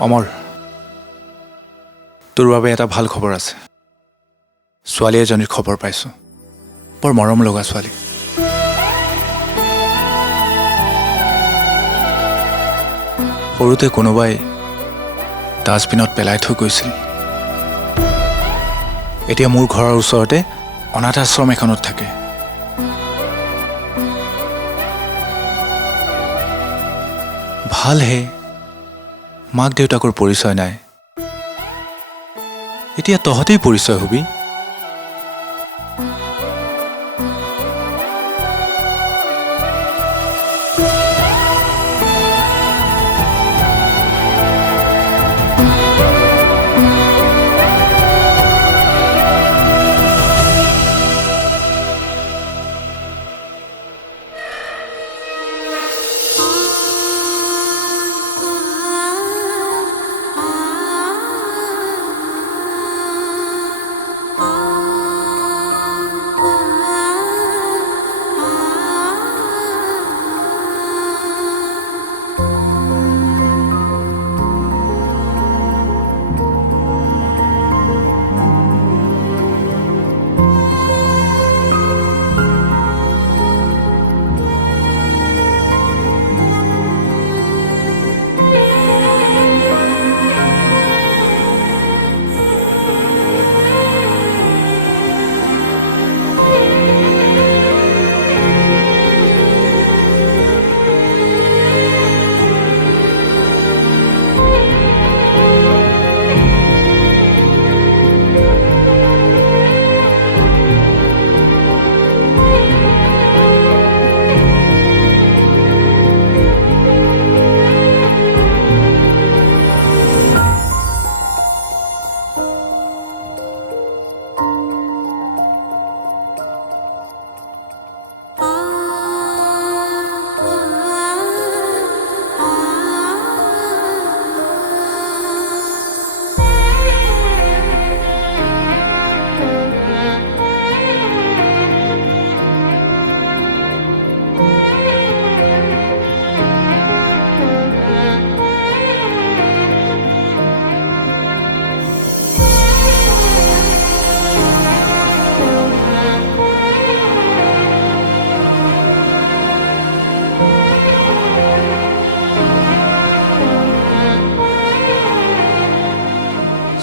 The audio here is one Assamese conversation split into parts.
অমৰ, তোৰ বাবে এটা ভাল খবৰ আছে। ছোৱালী এজনীৰ খবৰ পাইছোঁ, বৰ মৰম লগা ছোৱালী। সৰুতে কোনোবাই ডাষ্টবিনত পেলাই থৈ গৈছিল। এতিয়া মোৰ ঘৰৰ ওচৰতে অনাথ আশ্ৰম এখনত থাকে। ভালহে, মাক দেউতাকৰ পৰিচয় নাই। এতিয়া তহঁতেই পৰিচয় হবি।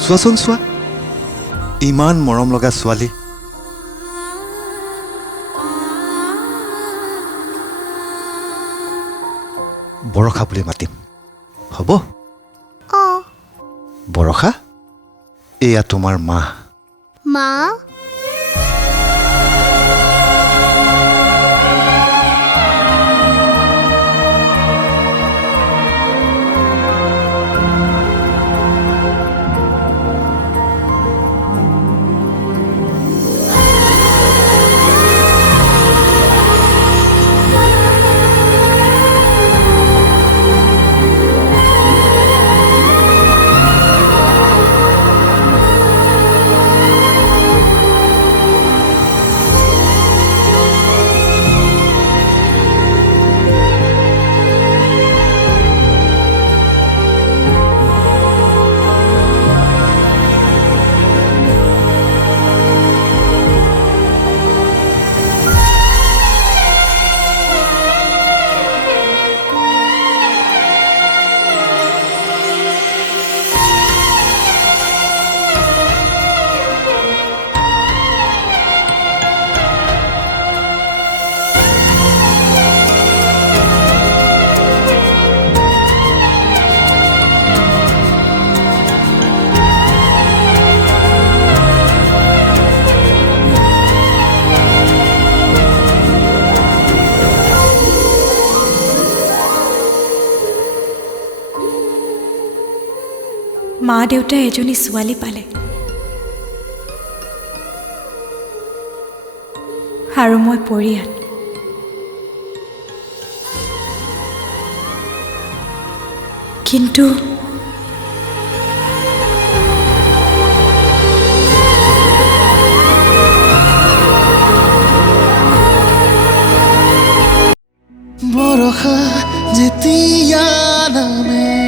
চোৱাচোন চোৱা, ইমান মৰম লগা ছোৱালী। বৰষা বুলি মাতিম, হ'ব? বৰষা, এয়া তোমাৰ মা। মা? মা দেউতাই এজনী ছোৱালী পালে আৰু মই পৰিয়াল। কিন্তু বৰষা যেতিয়া নামে